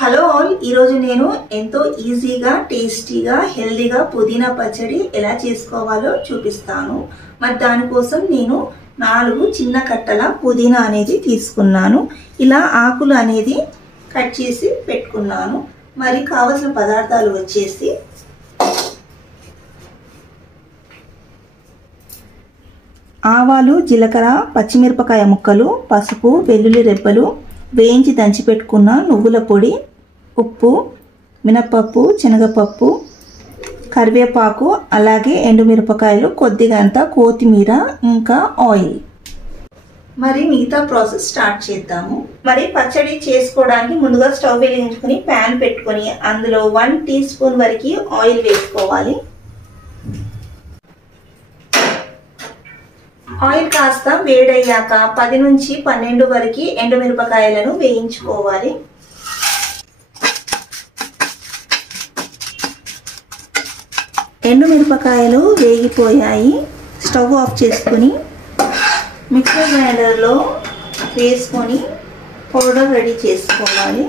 Hello all, ఈరోజు నేను ఎంతో ఈజీగా టేస్టీగా హెల్దీగా పుదీనా పచ్చడి ఎలా చేసుకోవాలో చూపిస్తాను. మరి దానికోసం నేను 4 చిన్న కట్టల పుదీనా అనేది తీసుకున్నాను. ఇలా ఆకులు అనేది కట్ చేసి పెట్టుకున్నాను. మరి కావాల్సిన పదార్థాలు వచ్చేసి ఆవాలు, జీలకర్ర, పచ్చిమిరపకాయ ముక్కలు, పసుపు, వెల్లుల్లి రెబ్బలు, వేయించి దంచి పెట్టుకున్న నువ్వుల పొడి, ఉప్పు, మినపప్పు, శనగపప్పు, కరివేపాకు, అలాగే ఎండుమిరపకాయలు, కొద్దిగంత కొత్తిమీర, ఇంకా ఆయిల్. మరి మిగతా ప్రాసెస్ స్టార్ట్ చేద్దాము. మరి పచ్చడి చేసుకోవడానికి ముందుగా స్టవ్ వెలిగించుకొని ప్యాన్ పెట్టుకొని అందులో 1 టీ స్పూన్ వరకు ఆయిల్ వేసుకోవాలి. ఆయిల్ కాస్త వేడయ్యాక 10 నుంచి 12 వరకు ఎండుమిరపకాయలను వేయించుకోవాలి. ఎండుమిరపకాయలు వేగిపోయాయి. స్టవ్ ఆఫ్ చేసుకుని మిక్సర్ గ్రైండర్లో వేసుకొని పౌడర్ రెడీ చేసుకోవాలి.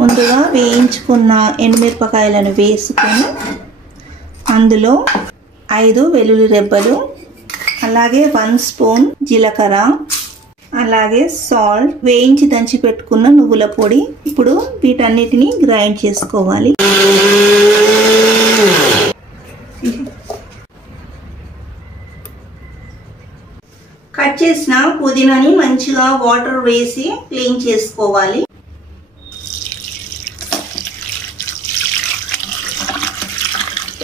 ముందుగా వేయించుకున్న ఎండుమిరపకాయలను వేసుకొని అందులో 5 వెల్లుల్లి రెబ్బలు, అలాగే 1 స్పూన్ జీలకర్ర, అలాగే సాల్ట్, వేయించి దంచి పెట్టుకున్న నువ్వుల పొడి. ఇప్పుడు వీటన్నిటిని గ్రైండ్ చేసుకోవాలి. కట్ చేసిన పుదీనాని మంచిగా వాటర్ వేసి క్లీన్ చేసుకోవాలి.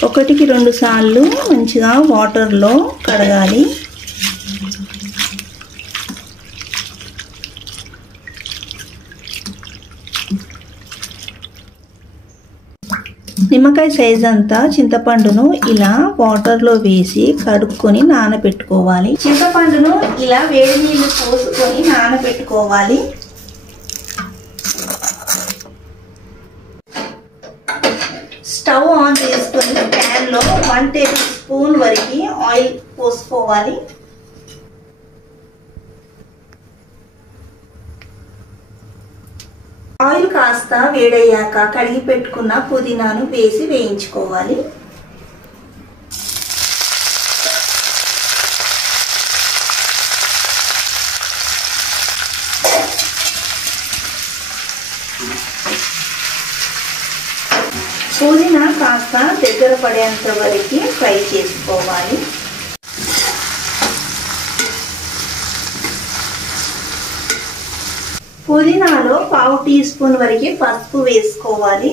ఒకటికి 2 సార్లు మంచిగా వాటర్లో కడగాలి. నిమ్మకాయ సైజ్ అంతా చింతపండును ఇలా వాటర్లో వేసి కడుక్కొని నానబెట్టుకోవాలి. చింతపండును ఇలా వేడి నీళ్లు పోసుకొని నానబెట్టుకోవాలి. స్టవ్ ఆన్ చేసుకొని ప్యాన్ లో 1 టేబుల్ స్పూన్ వరకు ఆయిల్ పోసుకోవాలి. ఆయిల్ కాస్త వేడయ్యాక కడిగి పెట్టుకున్న పుదీనాను వేసి వేయించుకోవాలి. పుదీనా కాస్త దగ్గర పడేంత వరకు ఫ్రై చేసుకోవాలి. పుదీనాలో 1/2 టీ స్పూన్ వరకు పసుపు వేసుకోవాలి.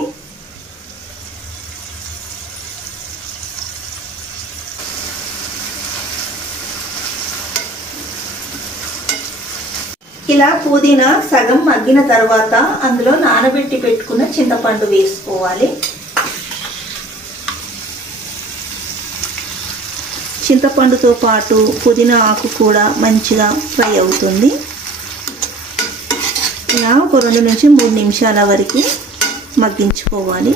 ఇలా పుదీనా సగం మగ్గిన తర్వాత అందులో నానబెట్టి పెట్టుకున్న చింతపండు వేసుకోవాలి. చింతపండుతో పాటు పుదీనా ఆకు కూడా మంచిగా ఫ్రై అవుతుంది. ఇలా ఒక 2 నుంచి 3 నిమిషాల వరకు మగ్గించుకోవాలి.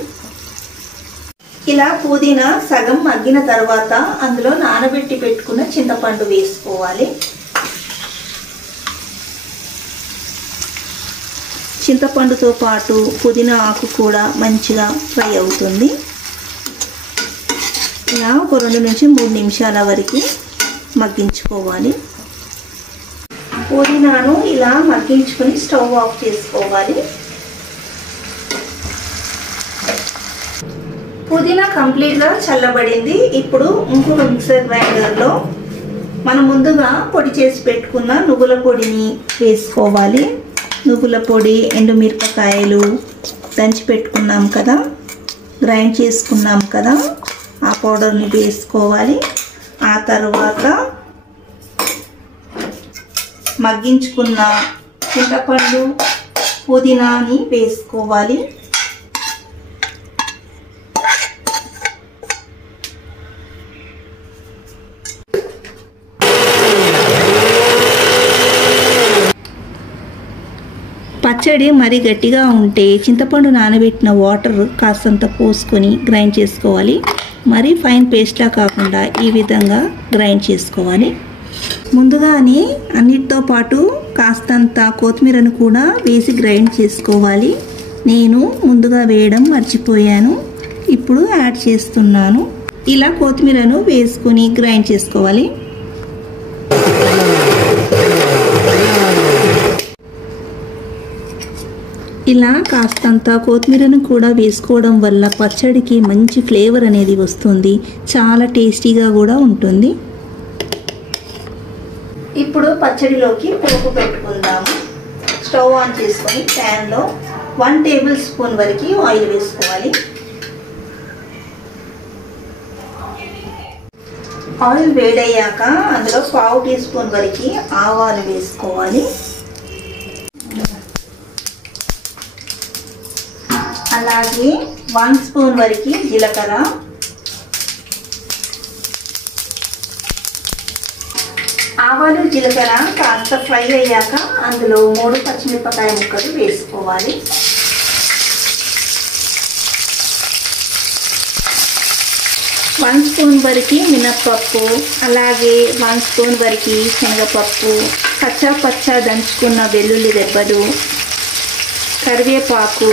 ఇలా పుదీనా సగం మగ్గిన తర్వాత అందులో నానబెట్టి పెట్టుకున్న చింతపండు వేసుకోవాలి. చింతపండుతో పాటు పుదీనా ఆకు కూడా మంచిగా ఫ్రై అవుతుంది. ఇలా ఒక 2 నుంచి 3 నిమిషాల వరకు మగ్గించుకోవాలి. పుదీనాను ఇలా మగ్గించుకొని స్టవ్ ఆఫ్ చేసుకోవాలి. పుదీనా కంప్లీట్గా చల్లబడింది. ఇప్పుడు ఇంకొక మిక్సర్ గ్రైండర్లో మనం ముందుగా పొడి చేసి పెట్టుకున్న నువ్వుల పొడిని వేసుకోవాలి. నువ్వుల పొడి, ఎండుమిరపకాయలు దంచి పెట్టుకున్నాం కదా, గ్రైండ్ చేసుకున్నాం కదా, ఆ పౌడర్ని వేసుకోవాలి. ఆ తర్వాత మగ్గించుకున్న చింతపండు, పుదీనాని వేసుకోవాలి. పచ్చడి మరి గట్టిగా ఉంటే చింతపండు నానబెట్టిన వాటర్ కాస్తంత పోసుకొని గ్రైండ్ చేసుకోవాలి. మరి ఫైన్ పేస్ట్లా కాకుండా ఈ విధంగా గ్రైండ్ చేసుకోవాలి. ముందుగానే అన్నిటితో పాటు కాస్తంత కొత్తిమీరను కూడా వేసి గ్రైండ్ చేసుకోవాలి. నేను ముందుగా వేయడం మర్చిపోయాను, ఇప్పుడు యాడ్ చేస్తున్నాను. ఇలా కొత్తిమీరను వేసుకొని గ్రైండ్ చేసుకోవాలి. ఇలా కాస్తంత కొత్తిమీరను కూడా వేసుకోవడం వల్ల పచ్చడికి మంచి ఫ్లేవర్ అనేది వస్తుంది, చాలా టేస్టీగా కూడా ఉంటుంది. ఇప్పుడు పచ్చడిలోకి పోపు పెట్టుకుందాము. స్టవ్ ఆన్ చేసుకొని ప్యాన్లో 1 టేబుల్ స్పూన్ వరకు ఆయిల్ వేసుకోవాలి. ఆయిల్ వేడయ్యాక అందులో 1/2 టీ స్పూన్ వరకు ఆవాలు వేసుకోవాలి. అలాగే 1 స్పూన్ వరకు జీలకర్ర, ఆవాలు జీలకర్ర కాస్త ఫ్రై అయ్యాక అందులో 3 పచ్చిమిరపకాయ ముక్కలు వేసుకోవాలి. వన్ స్పూన్ వరకు మినప్పప్పు, అలాగే 1 స్పూన్ వరకు శనగపప్పు, పచ్చా దంచుకున్న వెల్లుల్లి రెబ్బలు, కరివేపాకు,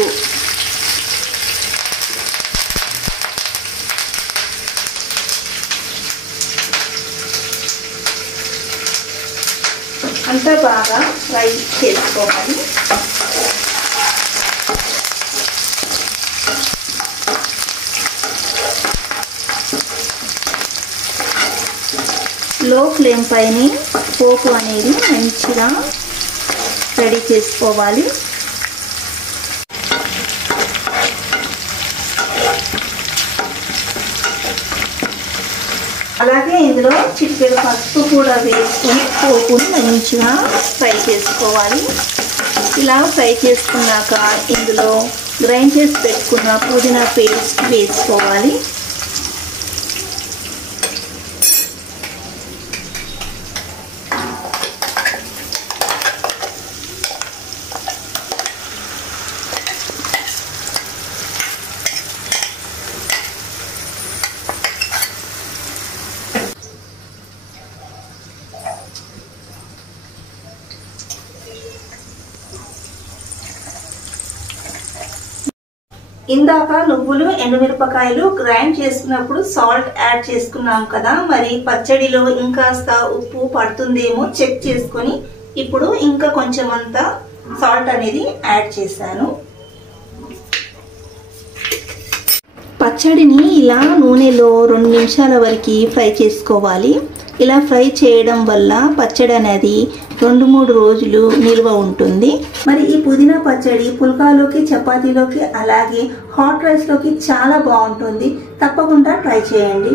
అంతా బాగా ఫ్రై చేసుకోవాలి. లో ఫ్లేమ్ పైన పోపు అనేది మంచిగా రెడీ చేసుకోవాలి. అలాగే ఇందులో చిటికెడు పసుపు కూడా వేసుకొని పోపుని మంచిగా ఫ్రై చేసుకోవాలి. ఇలా ఫ్రై చేసుకున్నాక ఇందులో గ్రైండ్ చేసి పెట్టుకున్న పుదీనా పేస్ట్ వేసుకోవాలి. ఇందాక నువ్వులు ఎండుమిరపకాయలు గ్రైండ్ చేసుకున్నప్పుడు సాల్ట్ యాడ్ చేసుకున్నాం కదా, మరి పచ్చడిలో ఇంకాస్త ఉప్పు పడుతుందేమో చెక్ చేసుకొని ఇప్పుడు ఇంకా కొంచెం అంత సాల్ట్ అనేది యాడ్ చేశాను. పచ్చడిని ఇలా నూనెలో 2 నిమిషాల వరకు ఫ్రై చేసుకోవాలి. ఇలా ఫ్రై చేయడం వల్ల పచ్చడి అనేది 2-3 రోజులు నిల్వ ఉంటుంది. మరి ఈ పుదీనా పచ్చడి పుల్కాలోకి, చపాతీలోకి, అలాగే హాట్ రైస్లోకి చాలా బాగుంటుంది. తప్పకుండా ట్రై చేయండి.